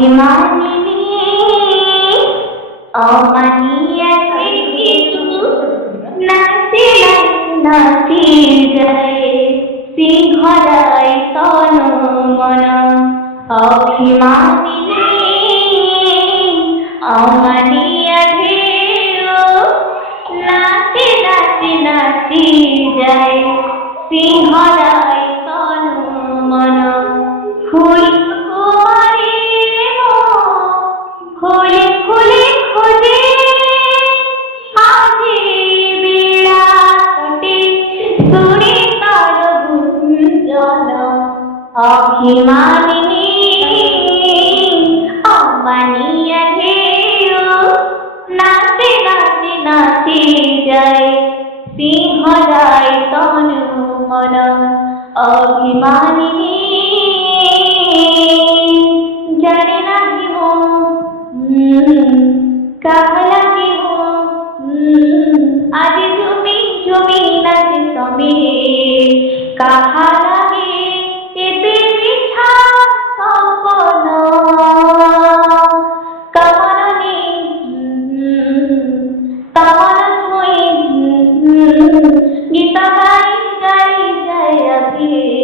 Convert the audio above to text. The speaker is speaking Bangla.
অভিমানিনী অমানিয়া নাচি নাচি যায় সিংহরাই তন মন অভিমানিনী অমানিয়া নাচি নাচি নাচি যায় সিংহরাই তন মন ফুল খুলে খুলে খোঁজে আজি বিড়া কটে শুনে তার গুঞ্জন অভিমানিনী অমানিয়া ঢেউ নাচে নাচে নাচে যায় সিংহরাই তনু মন অভিমানিনী জানে না কাহা লাগে আজ জমি জমি নাচে সবে কাহা লাগে এতে মিঠা সপন কামনে কামন ছুঁয়ে গীত গাই গাই যায় আগে